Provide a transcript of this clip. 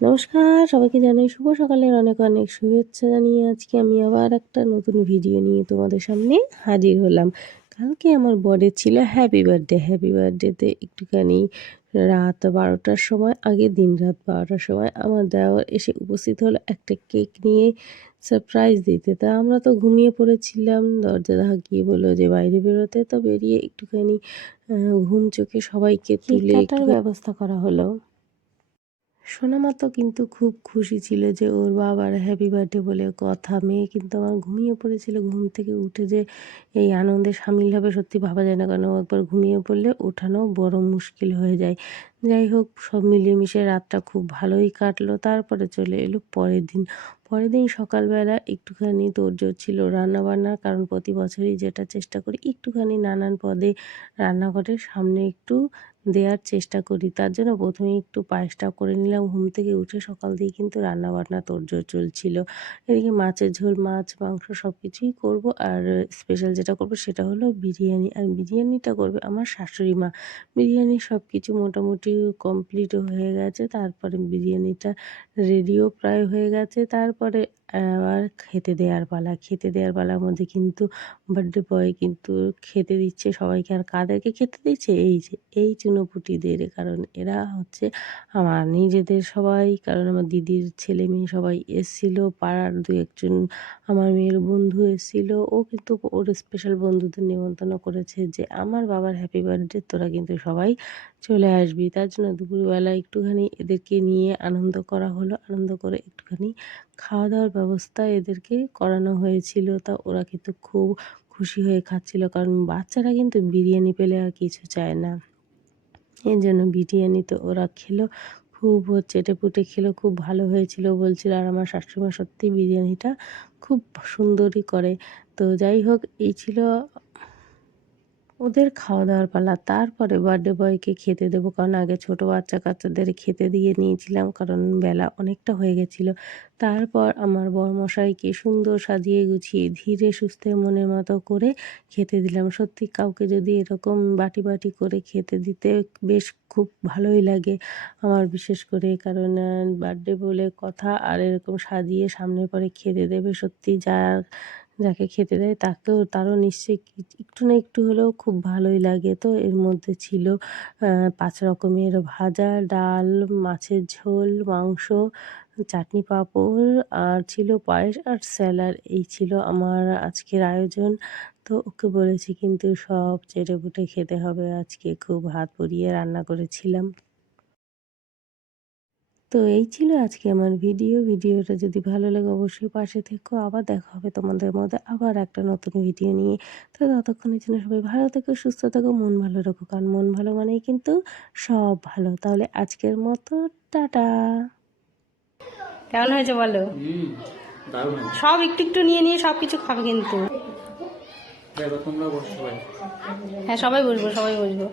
নমস্কার, সবাইকে জানাই শুভ সকালের অনেক অনেক শুভেচ্ছা জানিয়ে আজকে আমি আবার একটা নতুন ভিডিও নিয়ে তোমাদের সামনে হাজির হলাম। কালকে আমার বরের ছিল হ্যাপি বার্থডে। হ্যাপি বার্থডেতে একটুখানি রাত ১২টার সময়, আগের দিন রাত ১২টার সময় আমার দেওর এসে উপস্থিত হলো একটা কেক নিয়ে সারপ্রাইজ দিতে। তা আমরা তো ঘুমিয়ে পড়েছিলাম, দরজা ধাকিয়ে বললো যে বাইরে বেরোতে। তো বেরিয়ে একটুখানি ঘুম চোখে সবাইকে তুলে কাটার ব্যবস্থা করা হলো। সোনামা তো কিন্তু খুব খুশি ছিল যে ওর বাবার হ্যাপি বার্থডে বলে কথা। মেয়ে কিন্তু আমার ঘুমিয়ে পড়েছিল, ঘুম থেকে উঠে যে এই আনন্দে সামিল হবে সত্যি ভাবা যায় না, কারণ ও একবার ঘুমিয়ে পড়লে ওঠানো বড় মুশকিল হয়ে যায়। যাই হোক, সব মিলিয়ে মিশিয়ে রাতটা খুব ভালোই কাটলো। তারপরে চলে এলো পরের দিন। পরের দিন সকালবেলা একটুখানি তোড়জোড় ছিল রান্নাবান্নার, কারণ প্রতি বছরই যেটা চেষ্টা করি একটুখানি নানান পদে রান্নাঘরের সামনে একটু দেওয়ার চেষ্টা করি। তার জন্য প্রথমেই একটু পায়েসটা করে নিলাম। ঘুম থেকে উঠে সকাল দিয়ে কিন্তু রান্নাবান্না তোড়জোড় চলছিল। এদিকে মাছের ঝোল, মাছ, মাংস সব কিছুই করব। আর স্পেশাল যেটা করব সেটা হলো বিরিয়ানি। আর বিরিয়ানিটা করবে আমার শাশুড়ি মা। বিরিয়ানির সব কিছু মোটামুটি কমপ্লিটও হয়ে গেছে। তারপরে বিরিয়ানিটা রেডিও প্রায় হয়ে গেছে। তারপরে আবার খেতে দেওয়ার পালা। খেতে দেওয়ার পালার মধ্যে কিন্তু বার্থডে বয় কিন্তু খেতে দিচ্ছে সবাইকে। আর কাদেরকে খেতে দিচ্ছে? এই যে এই চুনোপুটিদের। কারণ এরা হচ্ছে আমার নিজেদের সবাই। কারণ আমার দিদির ছেলে মেয়ে সবাই এসেছিল, পাড়ার দু একজন আমার মেয়ের বন্ধু এসেছিল। ও কিন্তু ওর স্পেশাল বন্ধুদের নিমন্ত্রণ করেছে যে আমার বাবার হ্যাপি বার্থডে, তোরা কিন্তু সবাই চলে আসবি। তার জন্য দুপুরবেলা একটুখানি এদেরকে নিয়ে আনন্দ করা হলো। আনন্দ করে একটুখানি খাওয়া দাওয়ার ব্যবস্থা এদেরকে করানো হয়েছিল। তা ওরা কিন্তু খুব খুশি হয়ে খাচ্ছিল, কারণ বাচ্চারা কিন্তু বিরিয়ানি পেলে আর কিছু চায় না। এর জন্য বিরিয়ানি তো ওরা খেলো, খুব চেটেপুটে খেলো, খুব ভালো হয়েছিল বলছিল। আর আমার শাশুড়িমা সত্যিই বিরিয়ানিটা খুব সুন্দরই করে। তো যাই হোক, এই ছিল ওদের খাওয়া দাওয়ার পালা। তারপরে বার্থডে বয়কে খেতে দেবো, কারণ আগে ছোটো বাচ্চা কাচ্চাদের খেতে দিয়ে নিয়েছিলাম, কারণ বেলা অনেকটা হয়ে গেছিলো। তারপর আমার বরমশাইকে সুন্দর সাজিয়ে গুছিয়ে ধীরে সুস্থে মনের মতো করে খেতে দিলাম। সত্যি কাউকে যদি এরকম বাটি বাটি করে খেতে দিতে বেশ খুব ভালোই লাগে আমার, বিশেষ করে কারণ বার্থডে বলে কথা, আর এরকম সাজিয়ে সামনে পরে খেতে দেবে, সত্যি যাকে খেতে দেয় তারও নিশ্চয়ই একটু না একটু হলেও খুব ভালোই লাগে। তো এর মধ্যে ছিল ৫ রকমের ভাজা, ডাল, মাছের ঝোল, মাংস, চাটনি, পাঁপড়, আর ছিল পায়েস আর স্যালাড। এই ছিল আমার আজকের আয়োজন। তো ওকে বলেছি কিন্তু সব চেটেপুটে খেতে হবে আজকে, খুব হাত পুড়িয়ে রান্না করেছিলাম। তো এই ছিল আজকে আমার ভিডিওটা যদি ভালো লাগে অবশ্যই পাশে থেকো। আবার দেখা হবে তোমাদের মধ্যে আবার একটা নতুন ভিডিও নিয়ে। তো ততক্ষণের জন্য সবাই ভালো থেকো, সুস্থ থেকো, মন ভালো রেখো, কারণ মন ভালো মানেই কিন্তু সব ভালো। তাহলে আজকের মতো টাটা। কেমন হয়েছে বলো? সব একটু একটু নিয়ে নিয়ে সব কিছু খাবে কিন্তু। হ্যাঁ, সবাই বসবো, সবাই বসবো।